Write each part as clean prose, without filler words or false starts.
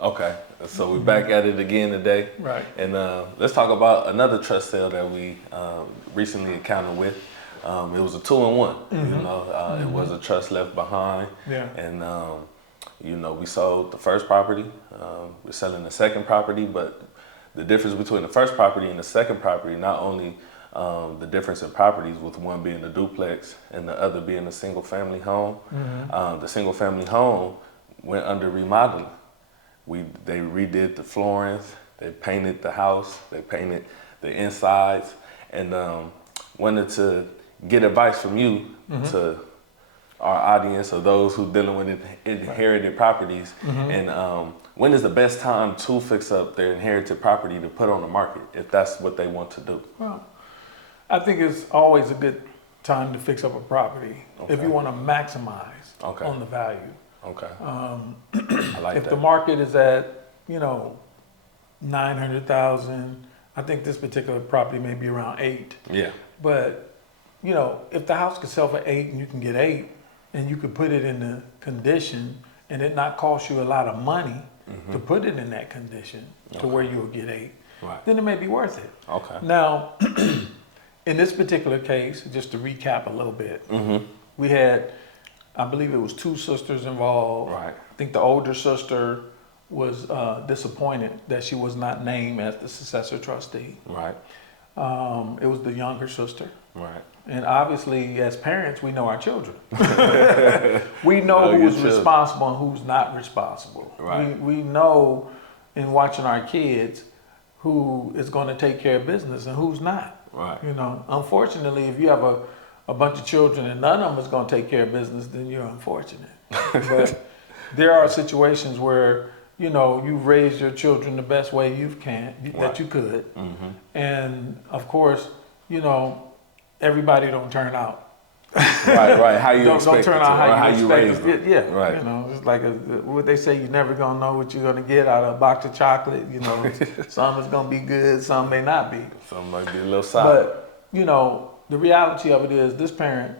Okay, so we're back at it again today. Right. And let's talk about another trust sale that we recently encountered with. It was a 2-in-1. It was a trust left behind. Yeah. And we sold the first property. We're selling the second property, but the difference between the first property and the second property, not only the difference in properties, with one being a duplex and the other being a single family home. The single family home went under remodeling. They redid the floorings, they painted the house, they painted the insides, and wanted to get advice from you to our audience or those who dealing with inherited properties. And when is the best time to fix up their inherited property to put on the market if that's what they want to do? Well, I think it's always a good time to fix up a property if you want to maximize on the value. Okay. I like if that. the market is at, 900,000, I think this particular property may be around 8. Yeah. But, if the house could sell for 8 and you can get 8 and you could put it in the condition and it not cost you a lot of money to put it in that condition to where you'll get 8, then it may be worth it. Okay. Now, in this particular case, just to recap a little bit, we had, I believe it was 2 sisters involved. Right. I think the older sister was disappointed that she was not named as the successor trustee. Right. It was the younger sister. Right. And obviously, as parents, we know our children. We know who's responsible and who's not responsible. Right. We know in watching our kids who is going to take care of business and who's not. Right. Unfortunately, if you have a bunch of children and none of them is going to take care of business, then you're unfortunate. But there are situations where, you've raised your children the best way that you could. And of course, everybody don't turn out. Right. How you don't expect turn it to, out how you raise expect them. it. Yeah. Right. It's like what they say, you're never gonna know what you're gonna get out of a box of chocolate. Some is gonna be good, some may not be. Some might be a little sour. But the reality of it is, this parent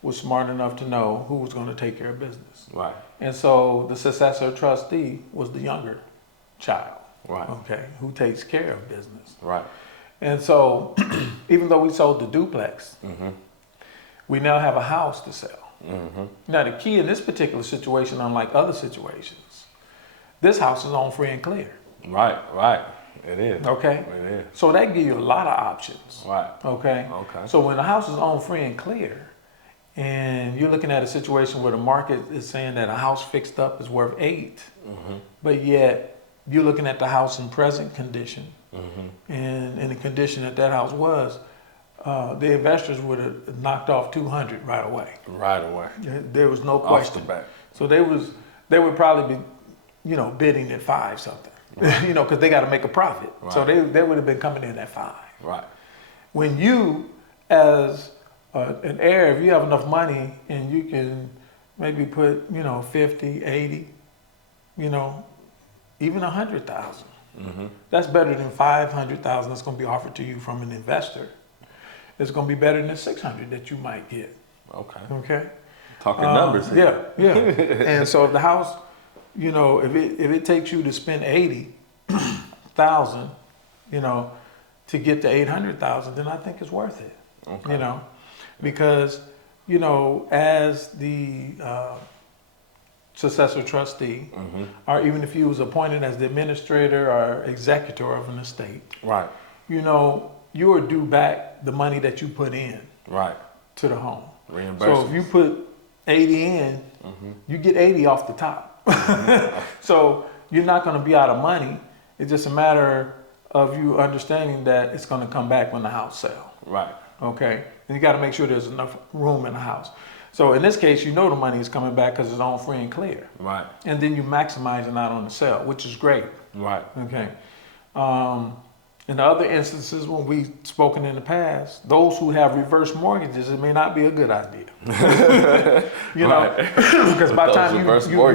was smart enough to know who was gonna take care of business. Right. And so the successor trustee was the younger child. Right. Okay. Who takes care of business. Right. And so, even though we sold the duplex, we now have a house to sell. Now, the key in this particular situation, unlike other situations, this house is on free and clear. Right. It is. Okay? It is. So that gives you a lot of options. Right. Okay? Okay. So when the house is on free and clear, and you're looking at a situation where the market is saying that a house fixed up is worth 8, but yet you're looking at the house in present condition, and in the condition that house was, the investors would have knocked off 200 right away. Right away. There was no question. Off the bat. So they would probably be, bidding at 5 something, because they got to make a profit. Right. So they would have been coming in at 5. Right. When you, as an heir, if you have enough money and you can maybe put, 50, 80, even 100,000. That's better than 500,000 that's going to be offered to you from an investor. It's going to be better than 600 that you might get. Okay. Talking numbers here. Yeah. And so if the house, if it takes you to spend 80,000, to get to 800,000, then I think it's worth it. Okay. Because as the successor trustee, or even if you was appointed as the administrator or executor of an estate, Right. You are due back the money that you put in Right. to the home. Reimbursement. So if you put 80 in, you get 80 off the top. So you're not going to be out of money. It's just a matter of you understanding that it's going to come back when the house sells. Right. Okay? And you got to make sure there's enough room in the house. So in this case, the money is coming back because it's on free and clear. Right. And then you maximizing out on the sale, which is great. Right. Okay. In the other instances, when we've spoken in the past, those who have reverse mortgages, it may not be a good idea. Because by the time you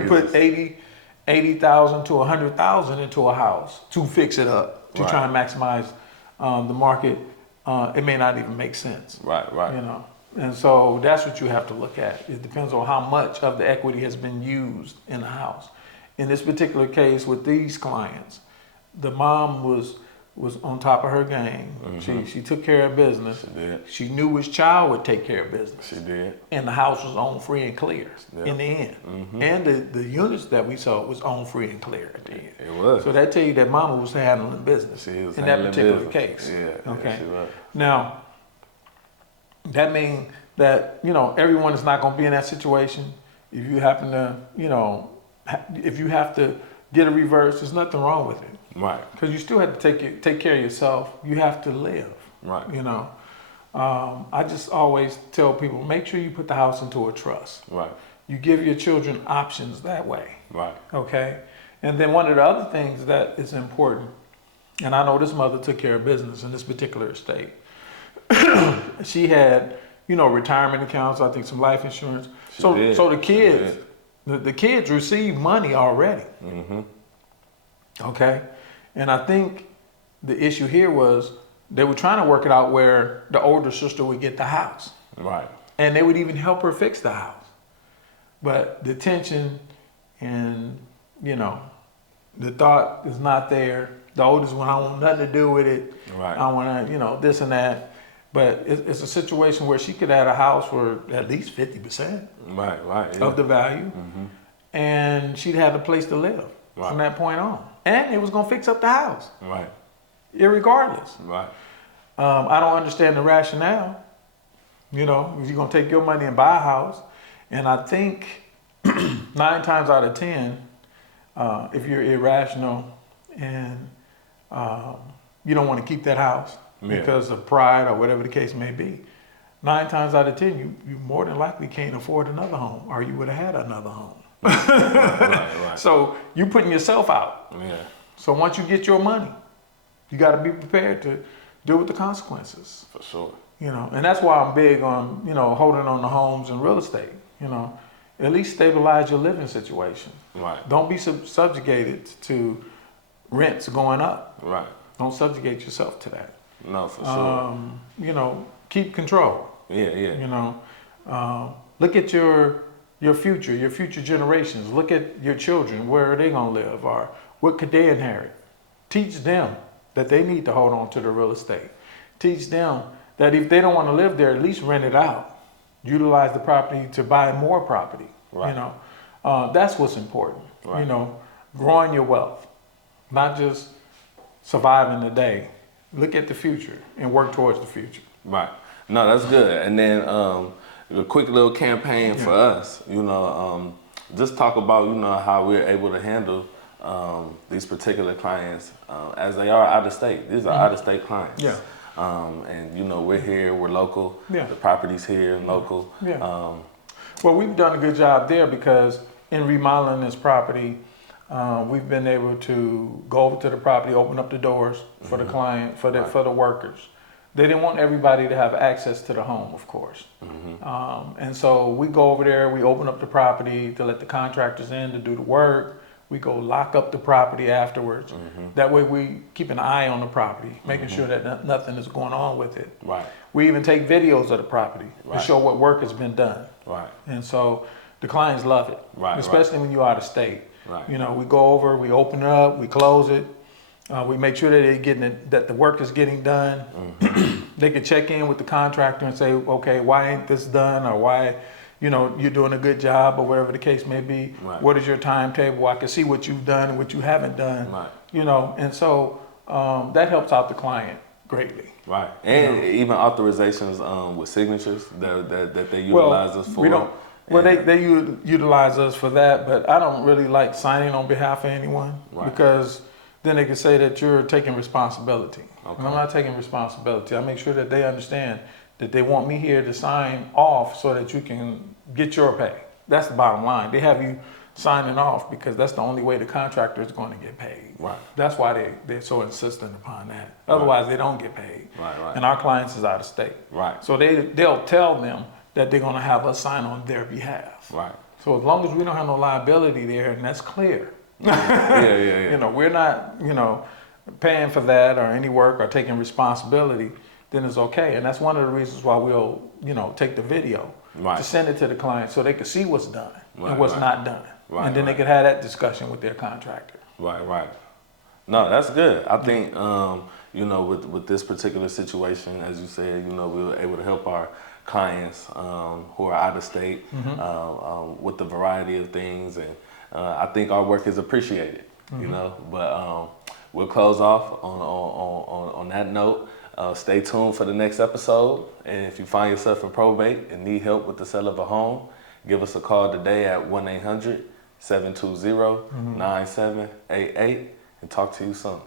put 80,000 to 100,000 into a house to fix it up, to try and maximize the market, it may not even make sense. Right. And so that's what you have to look at. It depends on how much of the equity has been used in the house. in this particular case with these clients, the mom was on top of her game. She took care of business. She did. She knew which child would take care of business. She did. And the house was owned free and clear in the end. And the units that we sold was owned free and clear at the end. It was. So that tell you that mama was handling business She was in that handling particular business. case. Yeah. Okay. Yeah, she was. Now, that means that, everyone is not going to be in that situation. If you happen to, if you have to get a reverse, there's nothing wrong with it. Right. Because you still have to take care of yourself. You have to live. Right. I just always tell people, make sure you put the house into a trust. Right. You give your children options that way. Right. Okay? And then one of the other things that is important, and I know this mother took care of business in this particular estate. She had, retirement accounts, I think some life insurance. So the kids, the kids receive money already. Okay? And I think the issue here was they were trying to work it out where the older sister would get the house. Right. And they would even help her fix the house. But the tension and, the thought is not there. The oldest one, I want nothing to do with it. Right. I want to, this and that. But it's a situation where she could add a house for at least 50% of the value. And she'd have a place to live from that point on. And it was going to fix up the house. Right. Irregardless. Right. I don't understand the rationale. You're going to take your money and buy a house. And I think 9 times out of 10, if you're irrational and you don't want to keep that house because of pride or whatever the case may be, 9 times out of 10, you more than likely can't afford another home, or you would have had another home. Right. So you're putting yourself out. Yeah. So once you get your money, you got to be prepared to deal with the consequences. For sure. And that's why I'm big on, holding on to homes and real estate. At least stabilize your living situation. Right. Don't be subjugated to rents going up. Right. Don't subjugate yourself to that. No, for sure. Keep control. Yeah. Look at your future generations. Look at your children. Where are they gonna live, or what could they inherit? Teach them that they need to hold on to the real estate. Teach them that if they don't want to live there, at least rent it out. Utilize the property to buy more property. Right. That's what's important. Right. Growing your wealth, not just surviving the day. Look at the future and work towards the future. Right. No, that's good. And then a quick little campaign for us, just talk about, how we're able to handle these particular clients as they are out of state. These are out of state clients. Yeah. And we're here, we're local. Yeah. The property's here, local. Yeah. Well, we've done a good job there because in remodeling this property, we've been able to go over to the property, open up the doors for the client, for the workers. They didn't want everybody to have access to the home, of course. And so we go over there, we open up the property to let the contractors in to do the work. We go lock up the property afterwards. That way we keep an eye on the property, making sure that nothing is going on with it. Right. We even take videos of the property to show what work has been done. Right. And so the clients love it, especially when you're out of state. Right. We go over, we open it up, we close it. We make sure that they're getting it, that the work is getting done. They can check in with the contractor and say, okay, why ain't this done? Or why, you're doing a good job, or whatever the case may be. Right. What is your timetable? I can see what you've done and what you haven't done. Right. And so that helps out the client greatly. Right. And even authorizations with signatures that they utilize us for. They utilize us for that, but I don't really like signing on behalf of anyone because then they can say that you're taking responsibility. Okay. And I'm not taking responsibility. I make sure that they understand that they want me here to sign off so that you can get your pay. That's the bottom line. They have you signing off because that's the only way the contractor is going to get paid. Right. That's why they're so insistent upon that. Otherwise, they don't get paid. Right. And our clients is out of state. Right. So they'll tell them that they're going to have us sign on their behalf. Right. So as long as we don't have no liability there, and that's clear. Yeah. We're not, paying for that or any work or taking responsibility, then it's okay. And that's one of the reasons why we'll, take the video to send it to the client so they can see what's done and what's not done. Right, and then they right. could have that discussion with their contractor. Right, right. No, that's good. I think you know, with this particular situation, as you said, you know, we were able to help our clients who are out of state with the variety of things, and I think our work is appreciated. You know, but we'll close off on that note. Stay tuned for the next episode, and if you find yourself in probate and need help with the sale of a home, give us a call today at 1-800-720-9788 and talk to you soon.